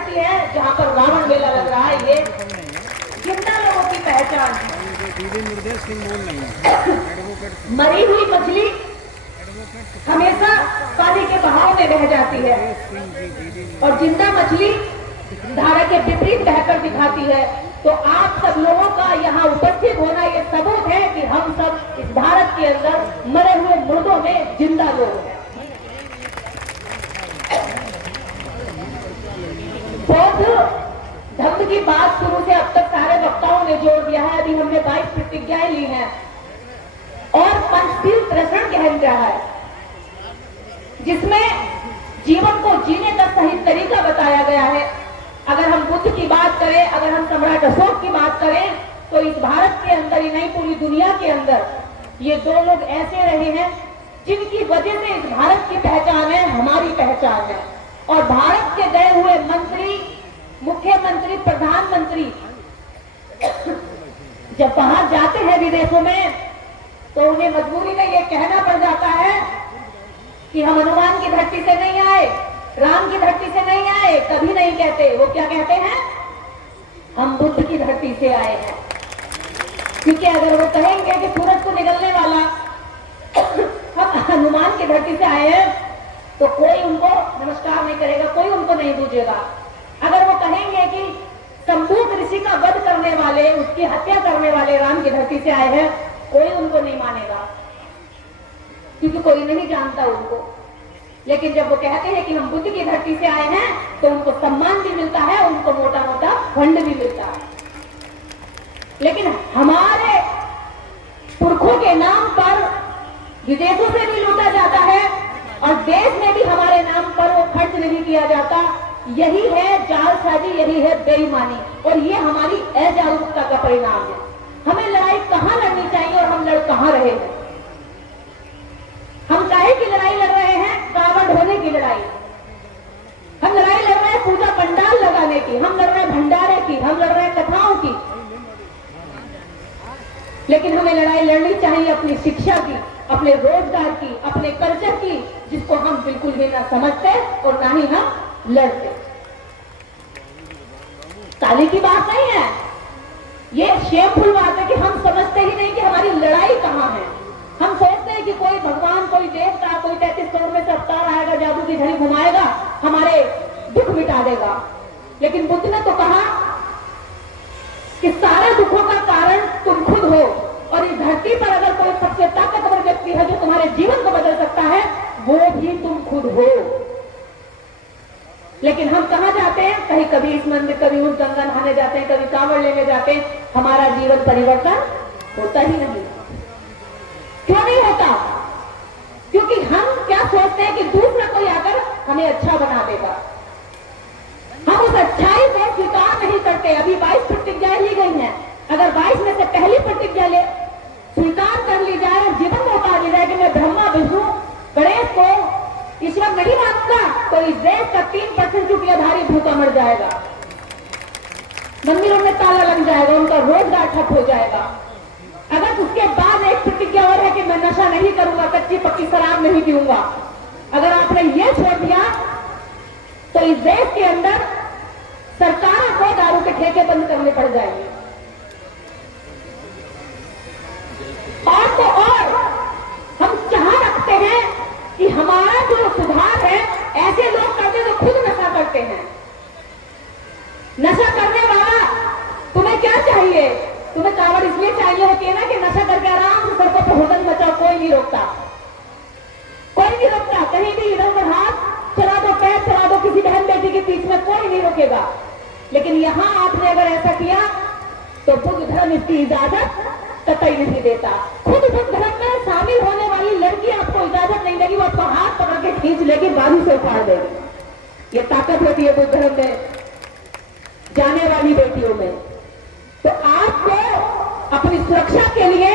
धरती है जहाँ पर रावण मेला लग रहा है, ये जिंदा लोगों की पहचान है। मरी हुई मछली हमेशा पानी के बहाव में बह जाती है और जिंदा मछली धारा के विपरीत बहकर दिखाती है। तो आप सब लोगों का यहाँ उपस्थित होना ये सबूत है कि हम सब इस भारत के अंदर मरे हुए मुर्दों में जिंदा लोग हैं। बौद्ध धर्म की बात शुरू से अब तक सारे वक्ताओं ने जोड़ दिया है। अभी हमने 22 प्रतिज्ञाएं ली हैं और पंचशील दर्शन कह रहा है, जिसमें जीवन को जीने का सही तरीका बताया गया है। अगर हम बुद्ध की बात करें, अगर हम सम्राट अशोक की बात करें, तो इस भारत के अंदर ही नहीं पूरी दुनिया के अंदर ये दो लोग ऐसे रहे हैं जिनकी वजह से इस भारत की पहचान है, हमारी पहचान है। और भारत के गए हुए मंत्री, मुख्यमंत्री, प्रधानमंत्री जब बाहर जाते हैं विदेशों में, तो उन्हें मजबूरी में ये कहना पड़ जाता है कि हम हनुमान की धरती से नहीं आए, राम की धरती से नहीं आए, कभी नहीं कहते। वो क्या कहते हैं? हम बुद्ध की धरती से आए हैं। क्योंकि अगर वो कहेंगे कि सूरज को निकलने वाला हम हनुमान की धरती से आए हैं, तो कोई उनको नमस्कार नहीं करेगा, कोई उनको नहीं पूजेगा। अगर वो कहेंगे कि संबूक ऋषि का वध करने वाले, उसकी हत्या करने वाले राम की धरती से आए हैं, कोई उनको नहीं मानेगा, क्योंकि कोई नहीं जानता उनको। लेकिन जब वो कहते हैं कि हम बुद्ध की धरती से आए हैं, तो उनको सम्मान भी मिलता है, उनको मोटा मोटा फंड भी मिलता है। लेकिन हमारे पुरखों के नाम पर विदेशों से भी लूटा जाता है और देश में भी हमारे नाम पर वो खर्च नहीं किया जाता। यही है जालसाजी, यही है बेईमानी, और ये हमारी अजागरूकता का परिणाम है। हमें लड़ाई कहां लड़नी चाहिए और हम लड़ कहां रहे हैं। हम काहे की लड़ाई लड़ रहे हैं? कावड़ ढोने की लड़ाई। हम लड़ाई लड़ रहे हैं पूजा पंडाल लगाने की, हम लड़ रहे हैं भंडारे की, हम लड़ रहे हैं कथाओं की। लेकिन हमें लड़ाई लड़नी चाहिए अपनी शिक्षा की, अपने रोजगार की, अपने कल्चर की, जिसको हम बिल्कुल भी ना समझते और ना ही हम लड़ते। ताली की बात नहीं है, ये शेमफुल बात है कि हम समझते ही नहीं कि हमारी लड़ाई कहां है। हम सोचते हैं कि कोई भगवान, कोई देवता, कोई 33 करोड़ में से अवतार आएगा, जादू की घड़ी घुमाएगा, हमारे दुख मिटा देगा। लेकिन बुद्ध ने तो कहा कि सारे दुखों का कारण तुम खुद हो, और इस धरती पर अगर कोई सबसे ताकतवर व्यक्ति है जो तुम्हारे जीवन को बदल सकता है, वो भी तुम खुद हो। लेकिन हम कहां जाते हैं? कहीं कभी इस मंदिर, कभी उस गंगा नहाने जाते हैं, कभी कांवड़ लेने जाते हैं, हमारा जीवन परिवर्तन होता ही नहीं। क्यों नहीं होता? क्योंकि हम क्या सोचते हैं कि दूसरा कोई आकर हमें अच्छा बना देगा। हम उस अच्छाई को स्वीकार नहीं करते। अभी 22 प्रतिज्ञाएं ली गई हैं। अगर 22 में से पहली प्रतिज्ञा स्वीकार कर ली जाए और जीवन में उतार ली जाए कि मैं ब्रह्मा, विष्णु, गणेश को ईश्वर नहीं मानूंगा, तो इस देश का 3% रुपयाधारी भूखा मर जाएगा, मंदिरों में ताला लग जाएगा, उनका रोजगार ठप हो जाएगा। अगर उसके बाद एक प्रतिज्ञा और है कि मैं नशा नहीं करूंगा, कच्ची पक्की शराब नहीं पीऊंगा, अगर आपने ये छोड़ दिया, तो इस देश के अंदर सरकार को दारू के ठेके बंद करने पड़ जाएंगे। और तो और हम चाह रखते हैं कि हमारा जो सुधार है ऐसे लोग करते जो खुद नशा करते हैं। नशा करने वाला, तुम्हें क्या चाहिए? तुम्हें कावड़ इसलिए चाहिए होती है ना कि नशा करके आराम से सड़कों पर होटल मचाओ, कोई नहीं रोकता, कोई नहीं रोकता। कहीं भी इधर उधर हाथ चला दो, पैर चला दो, किसी बहन बेटी के बीच में कोई नहीं रोकेगा। लेकिन यहां आपने अगर ऐसा किया तो बुद्ध धर्म इसकी इजाजत कतई नहीं देता। खुद बुद्ध धर्म में शामिल होने वाली लड़की आपको इजाजत नहीं देगी, वो आपको हाथ पकड़ के खींच लेगी, बाजू से उखाड़ देगी। ये ताकत होती है बुद्ध धर्म में जाने वाली बेटियों में। तो आपको अपनी सुरक्षा के लिए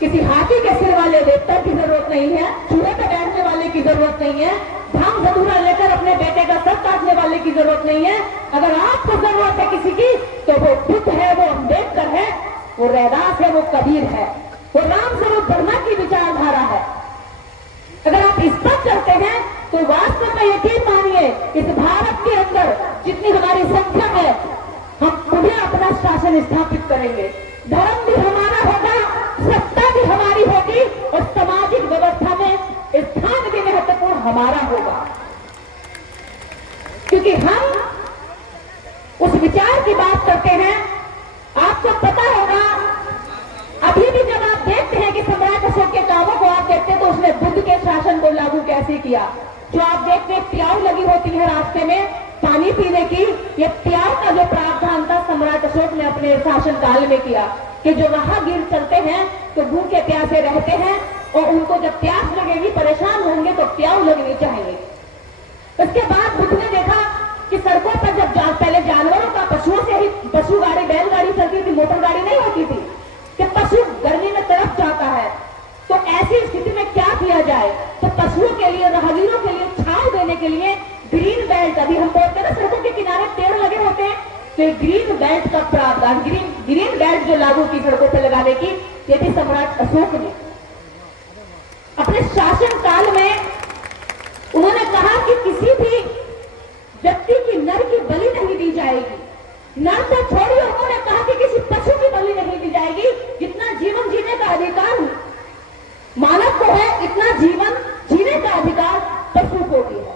किसी हाथी के सिर वाले देवता की जरूरत नहीं है, चूहे पे बैठने वाले की जरूरत नहीं है, धाम धतूरा लेकर अपने बेटे का सर काटने वाले की जरूरत नहीं है। अगर आपको जरूरत है किसी की, तो वो बुद्ध है, वो अम्बेडकर है, वो रैदास है, वो कबीर है, वो राम स्वरूप वर्मा की विचारधारा है। अगर आप इस पर चलते हैं तो वास्तव में यकीन मानिए इस भारत के अंदर अंदर जितनी हमारी संख्या है, हम पुनः अपना शासन स्थापित करेंगे। धर्म भी हमारा होगा, सत्ता भी हमारी होगी और सामाजिक व्यवस्था में स्थान भी महत्वपूर्ण हमारा होगा, क्योंकि हम उस विचार की बात करते हैं। आपको पता होगा, अभी भी जब आप देखते हैं कि सम्राट अशोक के कामों को आप देखते हैं तो उसने बुद्ध के शासन को लागू कैसे किया। जो आप देखते हैं प्याऊ लगी होती है रास्ते में पानी पीने की, ये प्याऊ का जो प्रावधान था सम्राट अशोक ने अपने शासन काल में किया कि जो राहगीर चलते हैं तो भूखे प्यासे रहते हैं और उनको जब प्यास लगेगी, परेशान होंगे तो प्याऊ लगनी चाहिए। इसके बाद बुद्ध ने देखा कि सड़कों पर जब पहले जानवरों का पशुओं से ही पशु गाड़ी बैलगाड़ी चलती थी, मोटर गाड़ी नहीं होती थी, कि पशु गर्मी में तड़प जाता है, तो ऐसी स्थिति में क्या किया जाए। तो पशुओं के लिए, राहगीरों के लिए छांव देने के लिए ग्रीन बेल्ट, अभी हम बोलते हैं ना सड़कों के किनारे पेड़ लगे होते हैं, तो ग्रीन बेल्ट का प्रावधान, ग्रीन बेल्ट जो लागू की सड़कों पर लगाने की, ये भी सम्राट अशोक ने अपने शासन काल में। उन्होंने कहा कि किसी भी व्यक्ति की नर की बलि नहीं दी जाएगी। नर तो छोड़िए, उन्होंने कहा कि किसी पशु की बलि नहीं दी जाएगी। जितना जीवन जीने का अधिकार मानव को है, इतना जीवन जीने का अधिकार पशु को भी है।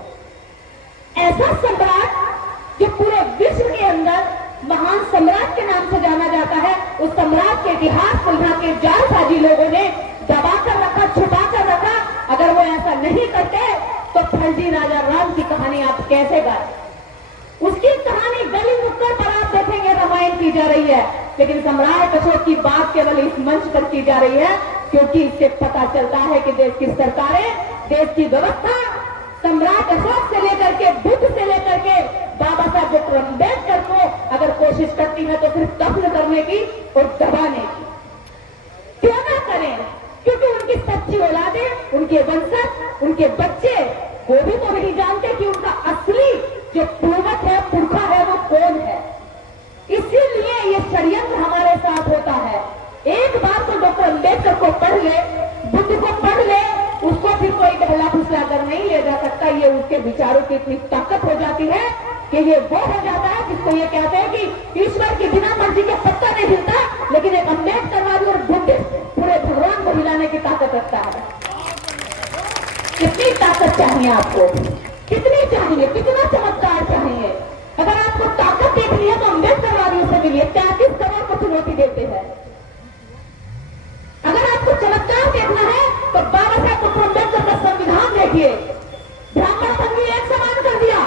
ऐसा सम्राट जो पूरे विश्व के अंदर महान सम्राट के नाम से जाना जाता है, उस सम्राट के इतिहास को यहाँ के जालसाजी लोगों ने दबा कर रखा, छुपा कर रखा। अगर वो ऐसा नहीं करते तो फर्जी राजा राम की कहानी आप कैसे गाए। उसकी कहानी गली नुक्कड़ पर आप देखेंगे रामायण की जा रही है, लेकिन सम्राट अशोक की बात केवल इस मंच पर की जा रही है, क्योंकि इससे पता चलता है कि देश की सरकारें, देश की व्यवस्था सम्राट अशोक से लेकर के, बुद्ध से लेकर के बाबा साहब डॉक्टर अम्बेडकर को अगर कोशिश करती है तो सिर्फ दफन करने की और दबाने की। क्यों ना करें, क्योंकि उनकी सच्ची औलादें, उनके वंशज, उनके बच्चे वो भी तो नहीं जानते कि उनका असली जो पूर्वज है, पुरखा है, वो कौन है। इसीलिए ये षड्यंत्र हमारे साथ होता है। एक बार तो डॉक्टर अम्बेडकर को पढ़ ले, बुद्ध को पढ़ ले, उसको फिर कोई बहला फुसला कर नहीं ले जा सकता। ये उसके विचारों की इतनी ताकत हो जाती है कि ये वो हो जाता है जिसको ये कहते हैं कि ईश्वर की बिना मर्जी के पत्ता नहीं हिलता, लेकिन एक अम्बेडकरवादी और बुद्धिस्ट पूरे भगवान को हिलाने की ताकत रखता है। कितनी ताकत चाहिए आपको, कितनी चाहिए, कितना चमत्कार चाहिए। अगर आपको ताकत देखनी है तो अम्बेडकरवादियों से मिलिए, 33 करोड़ को चुनौती देते हैं। अगर आपको चमत्कार देखना है तो बाबा साहब डॉक्टर अम्बेडकर का संविधान देखिए। ब्राह्मण भंगी एक समान कर दिया।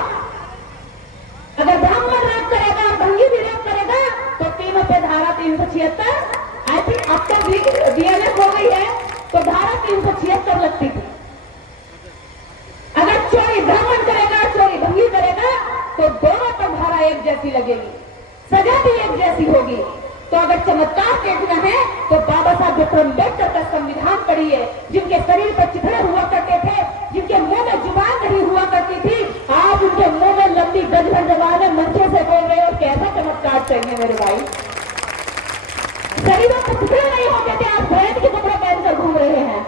अगर ब्राह्मण रेप करेगा, भंगी भी रेप करेगा तो तीनों पे धारा 376, आई थिंक अब तक डीएलएफ हो गई है, तो धारा 376 लगती थी। अगर चोरी ब्राह्मण करेगा, चोरी भंगी करेगा तो दोनों पर धारा एक जैसी लगेगी, सजा भी एक जैसी होगी। तो अगर चमत्कार देखना है तो बाबा साहब डॉक्टर अम्बेडकर का संविधान पढ़िए। जिनके शरीर पर चिथड़े हुआ करते थे, जिनके मुंह में जुबान नहीं हुआ करती थी, आज उनके मुंह में लंबी गजभर जबान है, मंचों से बोल रहे हो। कैसा चमत्कार चाहिए मेरे भाई। शरीरों पर चिथड़े नहीं होते थे, आज ब्रांड के कपड़े पहनकर घूम रहे हैं।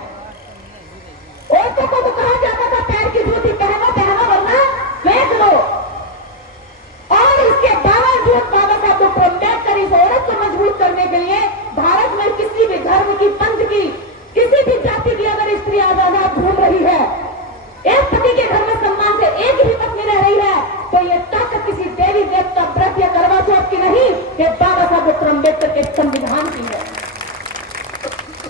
औरतों को तो कहा जाता था पैर की जूती पहनो, पहनो वरना फेंक लो। और इसके बावजूद बाबा साहब डॉक्टर अम्बेडकर इस औरत को मजबूत करने के लिए भारत में किसी भी धर्म की, पंथ की, किसी भी जाति की अगर स्त्री आजाद घूम रही है, एक पति के घर में सम्मान से एक ही पत्नी रह रही है, तो ये ताकत किसी देवी देवता, व्रत या करवा चौथ की नहीं, ये बाबा साहब डॉक्टर अम्बेडकर के संविधान की है।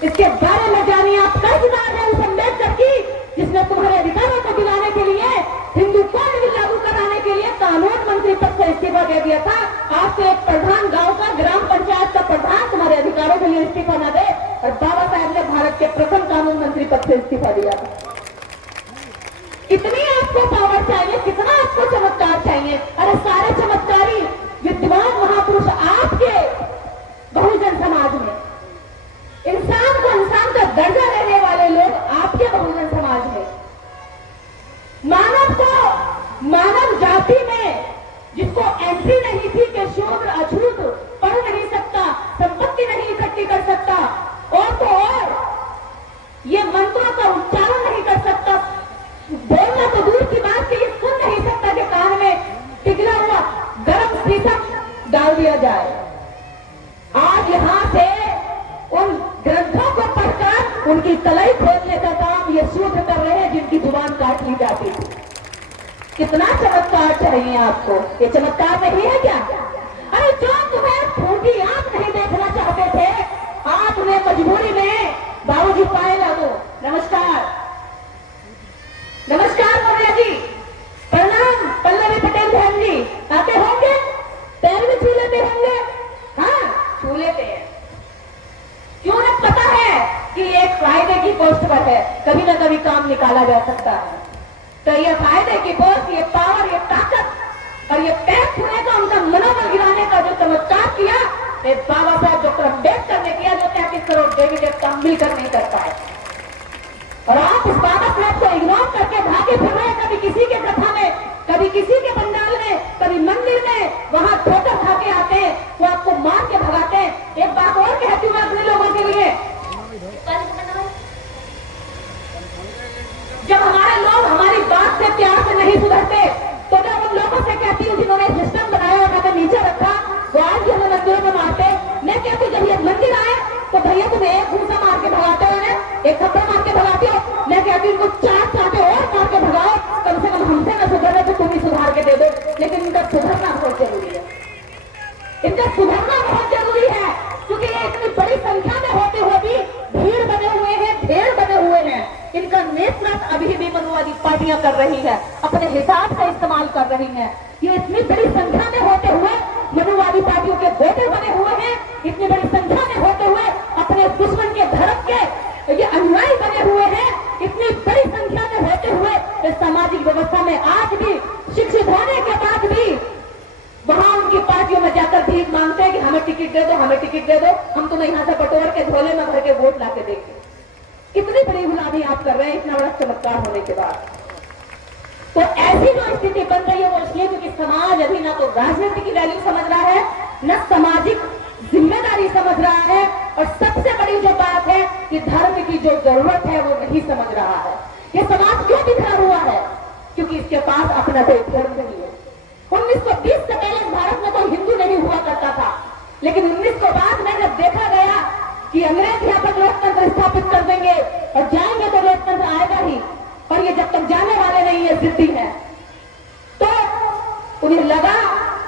इसके बारे में जानिए, आप कर्जदार हैं उस अम्बेडकर की जिसने तुम्हारे अधिकारों को दिलाने के लिए, हिंदू कोड भी लागू कराने के लिए कानून मंत्री पद से इस्तीफा दे दिया था। आपको एक प्रधान, गांव का ग्राम पंचायत का प्रधान तुम्हारे अधिकारों के लिए इस्तीफा न दे, और बाबा साहब ने भारत के प्रथम कानून मंत्री पद से इस्तीफा दिया था। कितनी आपको पावर चाहिए, कितना आपको चमत्कार चाहिए। अरे सारे चमत्कारी विद्वान महापुरुष आपके बहुजन समाज में, इंसान को इंसान का दर्जा देने वाले लोग आपके बहुजन समाज में, मानव को मानव जाति में जिसको एंट्री नहीं थी कि शूद्र अछूत पढ़ नहीं सकता, संपत्ति नहीं इकट्ठी कर सकता, और तो और ये मंत्रों का उच्चारण नहीं कर सकता, बोलना तो दूर की बात के लिए सुन नहीं सकता, के कान में पिघला दी जाती थी। कितना चमत्कार चाहिए आपको, ये चमत्कार नहीं है क्या? अरे जो तुम्हें फूटी आंख नहीं देखना चाहते थे, आप उन्हें मजबूरी में बाबूजी पाए लागो। नमस्कार नमस्कार मौर्य जी, प्रणाम पल्लवी पटेल बहन जी, आते होंगे, पैर भी छू लेते होंगे। हाँ छू लेते हैं, क्यों ना पता है कि एक फायदे की पोस्ट पर है, कभी ना कभी काम निकाला जा सकता है। तो ये फायदे की पोस्ट, ये पावर, ये ताकत और ये पैर छूने का, उनका मनोबल गिराने का जो चमत्कार किया बाबा साहब डॉक्टर अम्बेडकर ने किया, जो 33 करोड़ देवी देवता मिलकर नहीं कर पाए। और आप उस बाबा साहब को इग्नोर करके भागे फिर रहे, कभी किसी के कथा में, कभी किसी के पंडाल में, कभी मंदिर में, वहां ठोकर खा के आते हैं, वो आपको मार के भगाते हैं। एक बात और कहती हूँ अपने लोगों के लिए, जब हमारे लोग हमारी बात से, प्यार से नहीं सुधरते, तो जब उन लोगों से कहती हूँ जिन्होंने सिस्टम बनाया और हमें नीचे रखा, वो आज भी हमें मंदिरों में मारते, मैं कहती हूँ जब ये मंदिर आए तो भैया तुम एक घूसा मार के भगाते हो, एक थप्पड़ मार के भगाते हो, मैं कहती हूँ इनको 4 चाटे और मार के भगाओ, कम से कम हमसे न सुधरे तो तुम ही सुधार के दे दो। लेकिन इनका सुधरना बहुत जरूरी है, इनका सुधरना बहुत जरूरी है, क्योंकि ये इतनी बड़ी संख्या में होते हुए भी भीड़ बने हुए हैं, ढेर बने हुए हैं। इनका नेतृत्व अभी भी मनुवादी पार्टियां कर रही है, अपने हिसाब से इस्तेमाल कर रही है। ये इतनी बड़ी संख्या में होते हुए मनुवादी पार्टियों के वोटर बने हुए हैं, इतनी बड़ी संख्या में होते हुए अपने दुश्मन के धर्म के ये अनुयायी बने हुए हैं, इतनी बड़ी संख्या में होते हुए इस सामाजिक व्यवस्था में आज भी शिक्षित होने के बाद भी वहां उनकी पार्टियों में जाकर भीख मांगते हैं कि हमें टिकट दे दो, हमें टिकट दे दो, हम तुम्हें यहाँ से बटोर के झोले में भर के वोट ला के देंगे। कितनी बड़ी गुलामी आप कर रहे हैं इतना बड़ा चमत्कार होने के बाद। तो ऐसी जो स्थिति बन रही है वो इसलिए क्योंकि समाज अभी ना तो राजनीति की वैल्यू समझ रहा है, न सामाजिक जिम्मेदारी समझ रहा है, और सबसे बड़ी जो बात है कि धर्म की जो जरूरत है वो नहीं समझ रहा है। ये समाज क्यों बिखरा हुआ है? क्योंकि इसके पास अपना कोई धर्म नहीं है। 1920 से पहले भारत में तो हिंदू नहीं हुआ करता था, लेकिन 19 के बाद में जब देखा गया कि अंग्रेज यहाँ पर लोकतंत्र स्थापित कर देंगे और जाएंगे तो लोकतंत्र आएगा ही, और ये जब तक जाने वाले नहीं है, जिद्दी है, तो उन्हें लगा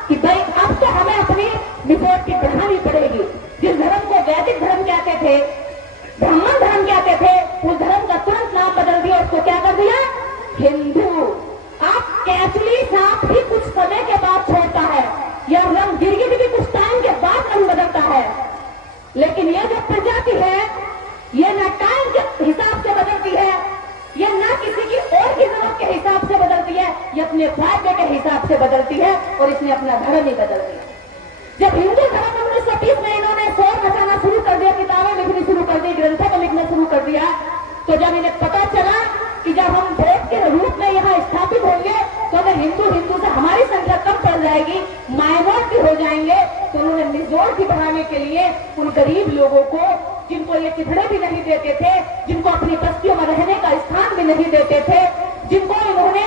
कि भाई अब तो हमें अपनी रिपोर्ट की बढ़ानी पड़ेगी। जिस धर्म को वैदिक धर्म कहते थे, ब्राह्मण धर्म कहते थे, उस धर्म का तुरंत नाम बदल दिया, उसको क्या कर दिया? हिंदू। आप कैचली सांप भी कुछ समय के बाद छोड़ता है, या रंग गिरगिट भी कुछ टाइम के बाद रंग बदलता है, लेकिन ये जो प्रजाति है ये न टाइम के हिसाब से बदलती है, ये न किसी की और की जरूरत के हिसाब से बदलती है, ये अपने फायदे के हिसाब से बदलती है, और इसने अपना धर्म ही बदल दिया। जब हिंदू धर्म 1930 में इन्होंने शोर मचाना शुरू कर दिया, किताबें लिखनी शुरू कर दी, ग्रंथों को लिखना शुरू कर दिया, तो जब इन्हें पता चला कि जब हम वोट के रूप में यहाँ स्थापित होंगे तो हमें हिंदू से हमारी संख्या कम पड़ जाएगी, माइनॉरिटी हो जाएंगे, तो उन्होंने मेजॉरिटी बढ़ाने के लिए उन गरीब लोगों को, जिनको ये चिथड़े भी नहीं देते थे, जिनको अपनी बस्तियों में रहने का स्थान भी नहीं देते थे, जिनको इन्होंने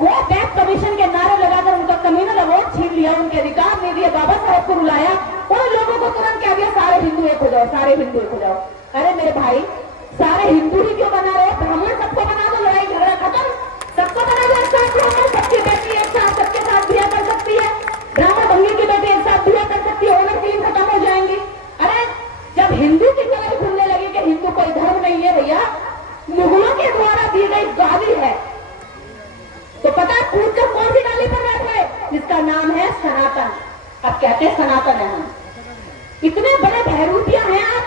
गो बैक कमीशन के नारे लगाकर उनका कम्युनल अवार्ड छीन लिया, उनके अधिकार नहीं दिए, बाबा साहब को रुलाया, उन लोगों को तुरंत कह दिया सारे हिंदू एक हो जाओ, सारे हिंदू एक हो जाओ। अरे मेरे भाई, सारे हिंदू ही क्यों बना रहे हो? ब्राह्मण सबको बना दो, लड़ाई झगड़ा खत्म, सबको बना दो एक साथ, ब्राह्मण सबकी बेटी एक साथ सबके साथ बिया कर सकती है, ब्राह्मण बंगी की बेटी एक साथ बिया कर सकती है, ओनर फीलिंग खत्म हो जाएंगी। अरे जब हिंदू की गलत खुलने लगी कि हिंदू कोई धर्म नहीं है भैया, मुगलों के द्वारा दी गई गाली है, तो पता है पूछ कर कौन सी गाली पर बैठे? जिसका नाम है सनातन। अब कहते हैं सनातन है हम। इतने बड़े बहरूपिया हैं आप